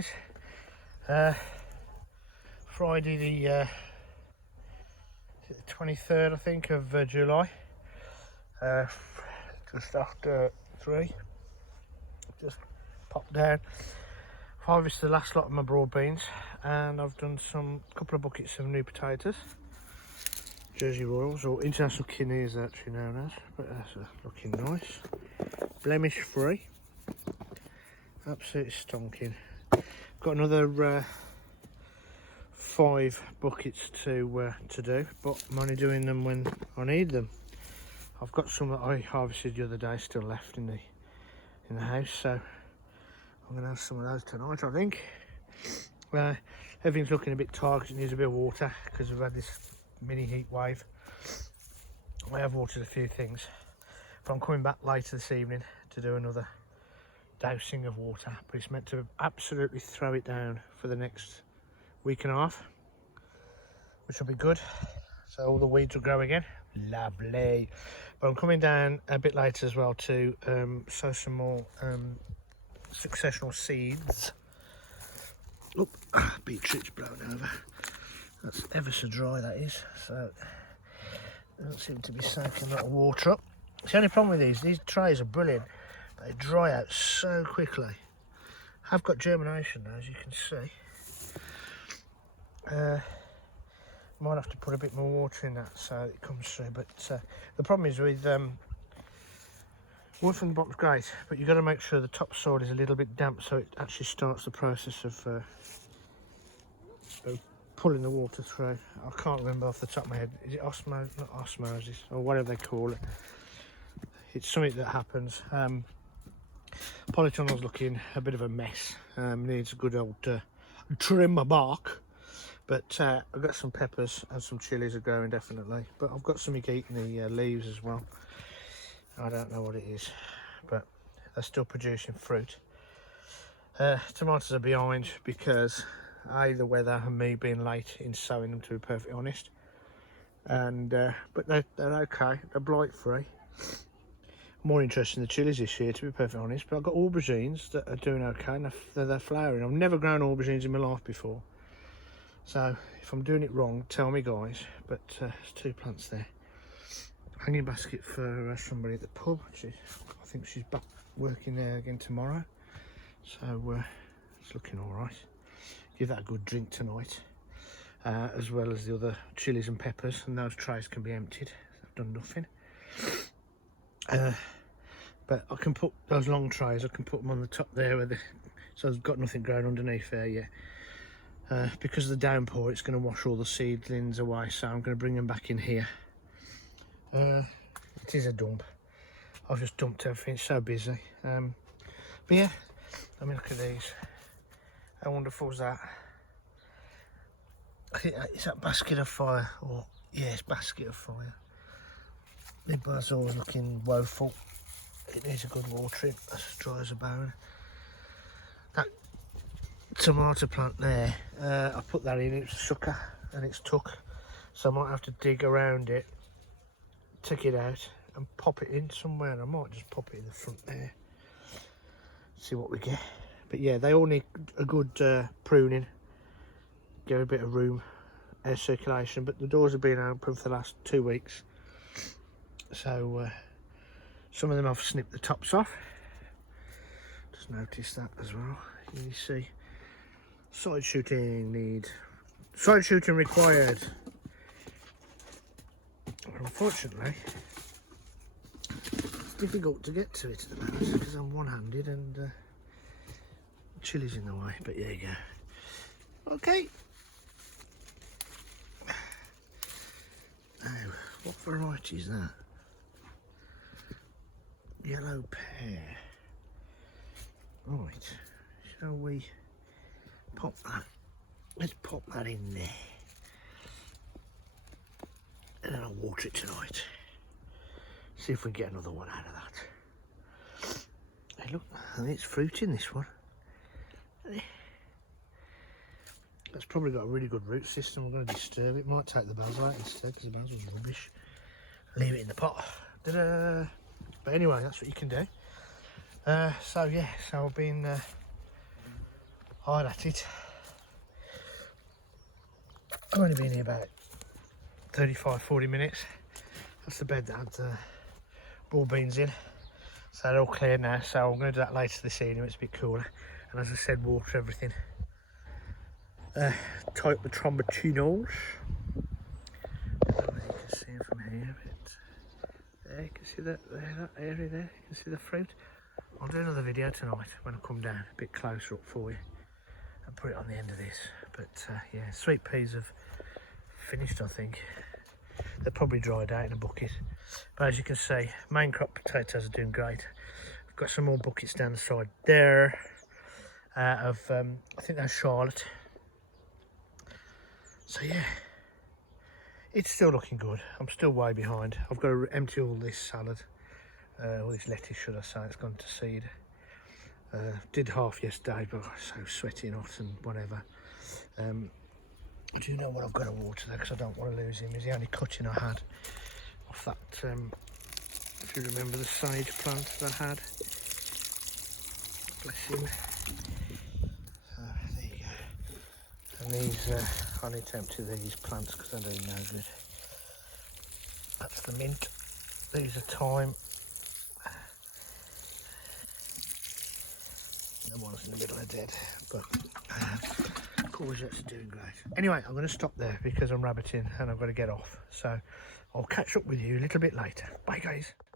guys. Friday the 23rd, I think, of July. Just after 3. Just popped down, harvested the last lot of my broad beans, and I've done couple of buckets of new potatoes. Jersey Royals, or International Kidneys actually known as, but that's looking nice. Blemish free. Absolutely stonking. Got another 5 buckets to do, but I'm only doing them when I need them. I've got some that I harvested the other day still left in the house, so I'm going to have some of those tonight, I think. Everything's looking a bit tired because it needs a bit of water because we've had this mini heat wave. I have watered a few things, but I'm coming back later this evening to do another dousing of water, but it's meant to absolutely throw it down for the next week and a half, which will be good, so all the weeds will grow again. Lovely. But I'm coming down a bit later as well to sow some more successional seeds. Oop, beetroot's blown over. That's ever so dry, that is, so they don't seem to be soaking a lot of water up. The only problem with these trays are brilliant, but they dry out so quickly. I've got germination now, as you can see. Might have to put a bit more water in that so it comes through, but the problem is with wood from the bottom's great, but you've got to make sure the topsoil is a little bit damp so it actually starts the process of pulling the water through. I can't remember off the top of my head. Is it not osmosis, or whatever they call it? It's something that happens. Polytunnel's looking a bit of a mess. Needs a good old trim my bark. But I've got some peppers and some chilies are growing definitely. But I've got something eating the leaves as well. I don't know what it is, but they're still producing fruit. Tomatoes are behind because the weather and me being late in sowing them, to be perfectly honest. And but they're okay. They're blight free. More interested in the chilies this year, to be perfectly honest. But I've got aubergines that are doing okay, and they're flowering. I've never grown aubergines in my life before. So if I'm doing it wrong, tell me guys, but there's 2 plants there. Hanging basket for somebody at the pub. I think she's back working there again tomorrow. So it's looking all right. Give that a good drink tonight, as well as the other chilies and peppers, and those trays can be emptied. I've done nothing. But I can put those long trays, I can put them on the top there, so I've got nothing growing underneath there yet. Because of the downpour, it's going to wash all the seedlings away, so I'm going to bring them back in here. It is a dump. I've just dumped everything, it's so busy. But yeah, I mean, look at these. How wonderful is that? I think it's that basket of fire, or yes, basket of fire. The basil's looking woeful. It needs a good watering. That's as dry as a bone. That tomato plant there, I put that in, it's a sucker and it's took, so I might have to dig around it, take it out and pop it in somewhere. And I might just pop it in the front there, see what we get. But yeah, they all need a good pruning, give a bit of room, air circulation, but the doors have been open for the last 2 weeks, so some of them I've snipped the tops off. Just noticed that as well. You see, side shooting required. Unfortunately, it's difficult to get to it at the moment because I'm one-handed and chilies in the way. But there you go. Okay. Now, what variety is that? Yellow pear. Right. Shall we pop that? Let's pop that in there. And then I'll water it tonight. See if we can get another one out of that. Hey look, I think it's fruit in this one. That's probably got a really good root system. I'm going to disturb it. Might take the basil out instead because the basil's rubbish. Leave it in the pot. Ta-da! But anyway, that's what you can do. So yeah, so I've been hard at it. I've only been here about 35-40 minutes. That's the bed that had the raw beans in. So they're all clear now, so I'm going to do that later this evening. It's a bit cooler. And as I said, water everything. Type the trombotinos. I don't know if you can see them from here, but there you can see that area there. You can see the fruit. I'll do another video tonight when I come down a bit closer up for you and put it on the end of this. But yeah, sweet peas have finished, I think. They're probably dried out in a bucket. But as you can see, main crop potatoes are doing great. I've got some more buckets down the side there of, I think that's Charlotte. So yeah, it's still looking good. I'm still way behind. I've got to empty all this salad, all this lettuce, should I say. It's gone to seed. Did half yesterday, but I was so sweaty and hot and whatever. I do know what I've got to water there because I don't want to lose him. He's the only cutting I had off that, if you remember the sage plant that I had. Bless him. So there you go. And these, I need to empty these plants because they're doing no good. That's the mint. These are thyme. The ones in the middle are dead, but courgettes are doing great. Anyway, I'm going to stop there because I'm rabbiting and I've got to get off. So I'll catch up with you a little bit later. Bye guys.